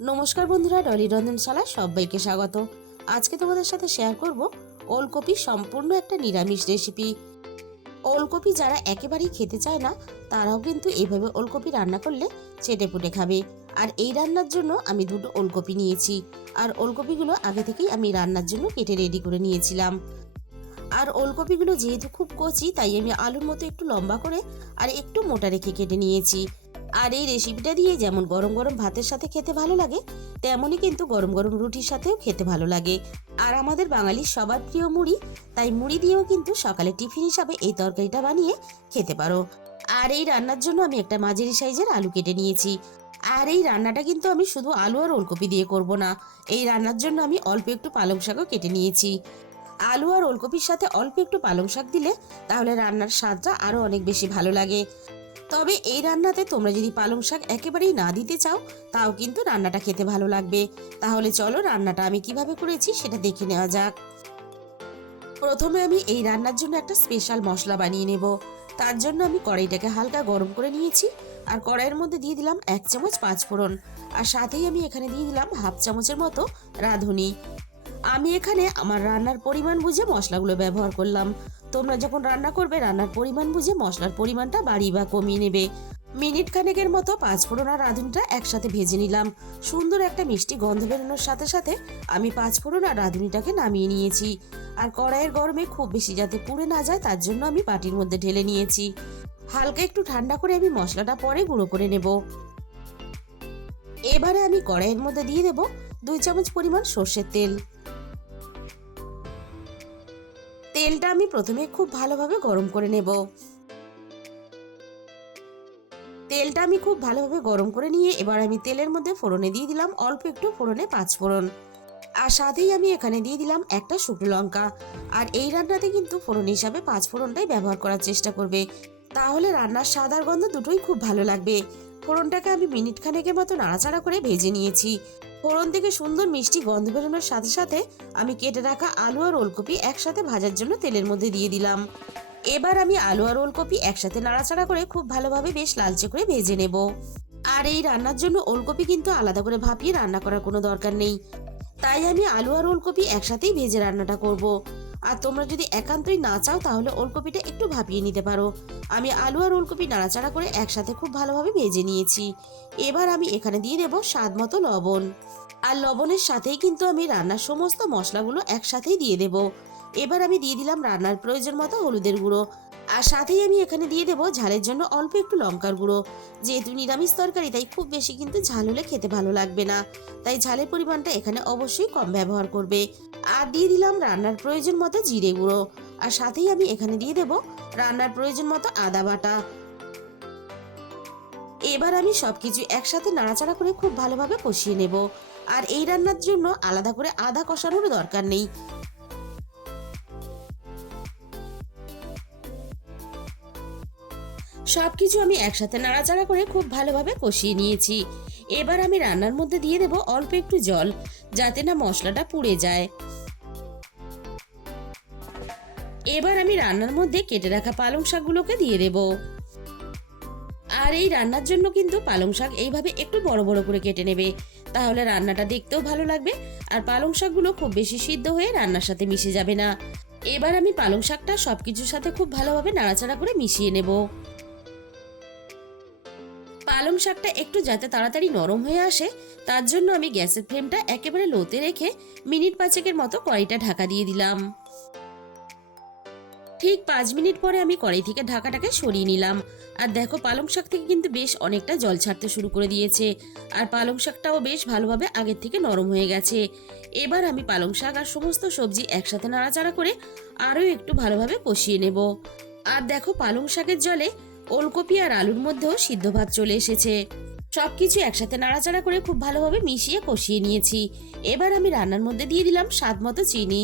নমস্কার বন্ধুরা, ডলি রন্ধনশালা সবাইকে স্বাগত। আজকে তোমাদের সাথে শেয়ার করব ওলকপি সম্পূর্ণ একটা নিরামিষ রেসিপি। ওলকপি যারা একেবারেই খেতে চায় না তারাও কিন্তু এইভাবে ওলকপি রান্না করলে চেটেপুটে খাবে। আর এই রান্নার জন্য আমি দুটো ওলকপি নিয়েছি, আর ওলকপিগুলো আগে থেকেই আমি রান্নার জন্য কেটে রেডি করে নিয়েছিলাম। আর ওলকপিগুলো যেহেতু খুব কচি, তাই আমি আলুর মতো একটু লম্বা করে আর একটু মোটা রেখে কেটে নিয়েছি। আর এই রেসিপিটা দিয়ে যেমন গরম গরম ভাতের সাথে খেতে ভালো লাগে, তেমনই কিন্তু গরম গরম রুটির সাথেও খেতে ভালো লাগে। আর আমাদের বাঙালির সবার প্রিয় মুড়ি, তাই মুড়ি দিয়েও কিন্তু সকালে টিফিন হিসাবে এই তরকারিটা বানিয়ে খেতে পারো। আর এই রান্নার জন্য আমি একটা মাঝারি সাইজের আলু কেটে নিয়েছি। আর এই রান্নাটা কিন্তু আমি শুধু আলু আর ওলকপি দিয়ে করব না, এই রান্নার জন্য আমি অল্প একটু পালং শাকও কেটে নিয়েছি। আলু আর ওলকপির সাথে অল্প একটু পালং শাক দিলে তাহলে রান্নার স্বাদটা আরও অনেক বেশি ভালো লাগে। তবে এই রান্নাতে তোমরা যদি পালং শাক একেবারেই না দিতে চাও, তাও কিন্তু রান্নাটা খেতে ভালো লাগবে। তাহলে চলো রান্নাটা আমি কিভাবে করেছি সেটা দেখে নেওয়া যাক। প্রথমে আমি এই রান্নার জন্য একটা স্পেশাল মশলা বানিয়ে নেব। তার জন্য আমি কড়াইটাকে হালকা গরম করে নিয়েছি, আর কড়াইয়ের মধ্যে দিয়ে দিলাম 1 চামচ পাঁচফোড়ন, আর সাথেই আমি এখানে দিয়ে দিলাম হাফ চামচের মতো রাঁধুনি। আমি এখানে আমার রান্নার পরিমাণ বুঝে মশলাগুলো ব্যবহার করলাম। তোমরা যখন রান্না করবে রান্নার পরিমাণ বুঝে মশলার পরিমাণটা বাড়িয়ে বা কমিয়ে নেবে। মিনিট খানেকের মতো পাঁচফোড়ন আর রাঁধুনিটা একসাথে ভেজে নিলাম। সুন্দর একটা মিষ্টি গন্ধ বেরোনোর সাথে সাথে আমি পাঁচফোড়ন আর রাঁধুনিটাকে নামিয়ে নিয়েছি। আর কড়াইয়ের গরমে খুব বেশি যাতে পুড়ে না যায় তার জন্য আমি বাটির মধ্যে ঢেলে নিয়েছি। হালকা একটু ঠান্ডা করে আমি মশলাটা পরে গুঁড়ো করে নেব। এবারে আমি কড়াইয়ের মধ্যে দিয়ে দেব 2 চামচ পরিমাণ সর্ষের তেল। তেলটা আমি প্রথমে খুব ভালোভাবে গরম করে নেব। তেলটা আমি খুব ভালোভাবে গরম করে নিয়ে এবার আমি তেলের মধ্যে ফোড়নে দিয়ে দিলাম অল্প একটু ফোড়নে পাঁচফোড়ন, আর সাথেই আমি এখানে দিয়ে দিলাম একটা শুকনো লঙ্কা। আর এই রান্নাতে কিন্তু ফোড়ন হিসাবে পাঁচফোড়নটাই ব্যবহার করার চেষ্টা করবে, তাহলে রান্নার স্বাদ আর গন্ধ দুটোই খুব ভালো লাগবে। ফোড়নটাকে আমি মিনিট খানেকের মতো নাড়াচাড়া করে ভেজে নিয়েছি। ফোড়ন থেকে সুন্দর মিষ্টি গন্ধ বেরোনোর সাথে সাথে আমি কেটে রাখা আলু আর ওলকপি একসাথে ভাজার জন্য তেলের মধ্যে দিয়ে দিলাম। এবার আমি আলু আর ওলকপি একসাথে নাড়াচাড়া করে খুব ভালোভাবে বেশ লালচে করে ভেজে নেব। আর এই রান্নার জন্য ওলকপি কিন্তু আলাদা করে ভাপিয়ে রান্না করার কোনো দরকার নেই, তাই আমি আলু আর ওলকপি একসাথেই ভেজে রান্নাটা করব। আর তোমরা যদি একান্তই না চাও তাহলে ওলকপিটা একটু ভাপিয়ে নিতে পারো। আমি আলু আর ওলকপি নাড়াচাড়া করে একসাথে খুব ভালোভাবে ভেজে নিয়েছি। এবার আমি এখানে দিয়ে দেব স্বাদ মতো লবণ। আর লবণের সাথেই কিন্তু আমি রান্নার সমস্ত মশলাগুলো একসাথেই দিয়ে দেব। এবার আমি দিয়ে দিলাম রান্নার প্রয়োজন মতো হলুদের গুঁড়ো, আর সাথেই আমি এখানে দিয়ে দেব ঝালের জন্য অল্প একটু লঙ্কার গুঁড়ো। যেহেতু নিরামিষ তরকারি তাই খুব বেশি কিন্তু ঝাল হলে খেতে ভালো লাগবে না, তাই ঝালের পরিমাণটা এখানে অবশ্যই কম ব্যবহার করবে। আর দিয়ে দিলাম রান্নার প্রয়োজন মতো জিরে গুঁড়ো, আর সাথেই আমি এখানে দিয়ে দেব রান্নার প্রয়োজন মতো আদা বাটা। এবার আমি সবকিছু একসাথে নাড়াচাড়া করে খুব ভালোভাবে কষিয়ে নেব। আর এই রান্নার জন্য আলাদা করে আদা কষানোর দরকার নেই। সবকিছু আমি একসাথে নাড়াচাড়া করে খুব ভালোভাবে কষিয়ে নিয়েছি। এবার আমি রান্নার মধ্যে দিয়ে দেব অল্প একটু জল, যাতে না মশলাটা পুড়ে যায়। এবার আমি রান্নার মধ্যে কেটে রাখা পালং শাকগুলোকে দিয়ে দেব। আর এই রান্নার জন্য কিন্তু পালং শাক এইভাবে একটু বড় বড় করে কেটে নেবে, তাহলে রান্নাটা দেখতেও ভালো লাগবে। আর পালং শাকগুলো খুব বেশি সিদ্ধ হয়ে রান্নার সাথে মিশে যাবে না। এবার আমি পালং শাকটা সবকিছুর সাথে খুব ভালোভাবে নাড়াচাড়া করে মিশিয়ে নেব। পালং শাকটা একটু যাতে তাড়াতাড়ি নরম হয়ে আসে তার জন্য আমি গ্যাসের ফ্লেমটা একেবারে লোতে রেখে মিনিট 5 মতো কড়াইটা ঢাকা দিয়ে দিলাম। ঠিক 5 মিনিট পরে আমি কড়াই থেকে ঢাকাটাকে সরিয়ে নিলাম। আর দেখো পালং শাক থেকে কিন্তু বেশ অনেকটা জল ছাড়তে শুরু করে দিয়েছে, আর পালং শাকটাও বেশ ভালোভাবে আগের থেকে নরম হয়ে গেছে। এবার আমি পালং শাক আর সমস্ত সবজি একসাথে নাড়াচাড়া করে আরও একটু ভালোভাবে কষিয়ে নেব। আর দেখো পালং শাকের জলে ওলকপি আর আলুর মধ্যেও সিদ্ধ ভাব চলে এসেছে। সবকিছু একসাথে নাড়াচাড়া করে খুব ভালোভাবে মিশিয়ে কষিয়ে নিয়েছি। এবার আমি রান্নার মধ্যে দিয়ে দিলাম স্বাদ মতো চিনি।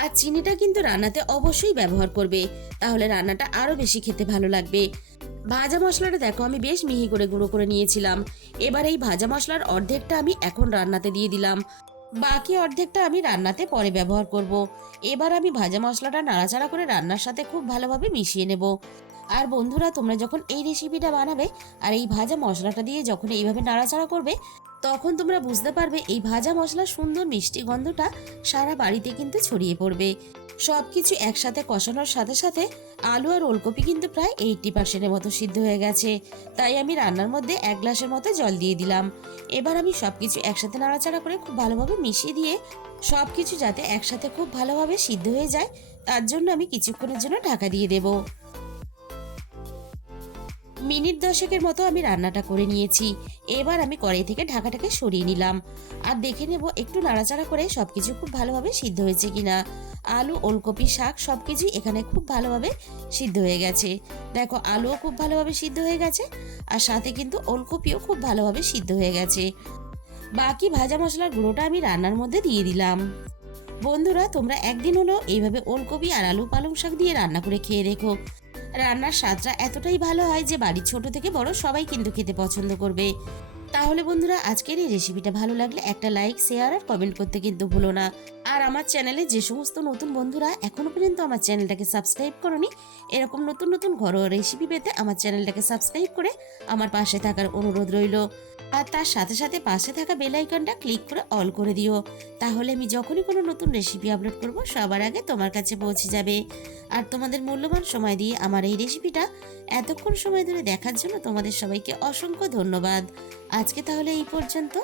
আর চিনিটা কিন্তু রান্নাতে অবশ্যই ব্যবহার করবে, তাহলে রান্নাটা আরো বেশি খেতে ভালো লাগবে। ভাজা মশলাটা দেখো আমি বেশ মিহি করে গুঁড়ো করে নিয়েছিলাম। এবার এই ভাজা মশলার অর্ধেকটা আমি এখন রান্নাতে দিয়ে দিলাম, বাকি অর্ধেকটা আমি রান্নাতে পরে ব্যবহার করব। এবার আমি ভাজা মশলাটা নাড়াচাড়া করে রান্নার সাথে খুব ভালোভাবে মিশিয়ে নেব। আর বন্ধুরা, তোমরা যখন এই রেসিপিটা বানাবে আর এই ভাজা মশলাটা দিয়ে যখন এইভাবে নাড়াচাড়া করবে, তখন তোমরা বুঝতে পারবে এই ভাজা মশলার সুন্দর মিষ্টি গন্ধটা সারা বাড়িতে কিন্তু ছড়িয়ে পড়বে। সব কিছু একসাথে কষানোর সাথে সাথে আলু আর ওলকপি কিন্তু প্রায় 80% মতো সিদ্ধ হয়ে গেছে। তাই আমি রান্নার মধ্যে 1 গ্লাসের মতো জল দিয়ে দিলাম। এবার আমি সব কিছু একসাথে নাড়াচাড়া করে খুব ভালোভাবে মিশিয়ে দিয়ে সব কিছু যাতে একসাথে খুব ভালোভাবে সিদ্ধ হয়ে যায়, তার জন্য আমি কিছুক্ষণের জন্য ঢাকা দিয়ে দেবো। মিনিট 10 মতো আমি রান্নাটা করে নিয়েছি। এবার আমি কড়াই থেকে ঢাকাটাকে সরিয়ে নিলাম আর দেখে নেব একটু নাড়াচাড়া করে সবকিছু খুব ভালোভাবে সিদ্ধ হয়েছে কিনা। আলু, ওলকপি, শাক সবকিছুই এখানে খুব ভালোভাবে সিদ্ধ হয়ে গেছে। দেখো, আলুও খুব ভালোভাবে সিদ্ধ হয়ে গেছে আর সাথে কিন্তু ওলকপিও খুব ভালোভাবে সিদ্ধ হয়ে গেছে। বাকি ভাজা মশলার গুঁড়োটা আমি রান্নার মধ্যে দিয়ে দিলাম। বন্ধুরা, তোমরা একদিন হলো এইভাবে ওলকপি আর আলু পালং শাক দিয়ে রান্না করে খেয়ে দেখো। রান্নার স্বাদটা এতটাই ভালো হয় যে বাড়ির ছোট থেকে বড় সবাই কিন্তু খেতে পছন্দ করবে। তাহলে বন্ধুরা, আজকের এই রেসিপিটা ভালো লাগলে একটা লাইক, শেয়ার আর কমেন্ট করতে কিন্তু ভুলো না। আর আমার চ্যানেলে যে সমস্ত নতুন বন্ধুরা এখনো পর্যন্ত আমার চ্যানেলটাকে সাবস্ক্রাইব করনি, এরকম নতুন নতুন ঘরোয়া রেসিপি পেতে আমার চ্যানেলটাকে সাবস্ক্রাইব করে আমার পাশে থাকার অনুরোধ রইল। আর তার সাথে সাথে পাশে থাকা বেল আইকনটা ক্লিক করে অল করে দিও। তাহলে আমি যখনই কোনো নতুন রেসিপি আপলোড করব সবার আগে তোমার কাছে পৌঁছে যাবে। আর তোমাদের মূল্যবান সময় দিয়ে আমার এই রেসিপিটা এতক্ষণ সময় ধরে দেখার জন্য তোমাদের সবাইকে অসংখ্য ধন্যবাদ। আজকে তাহলে এই পর্যন্ত।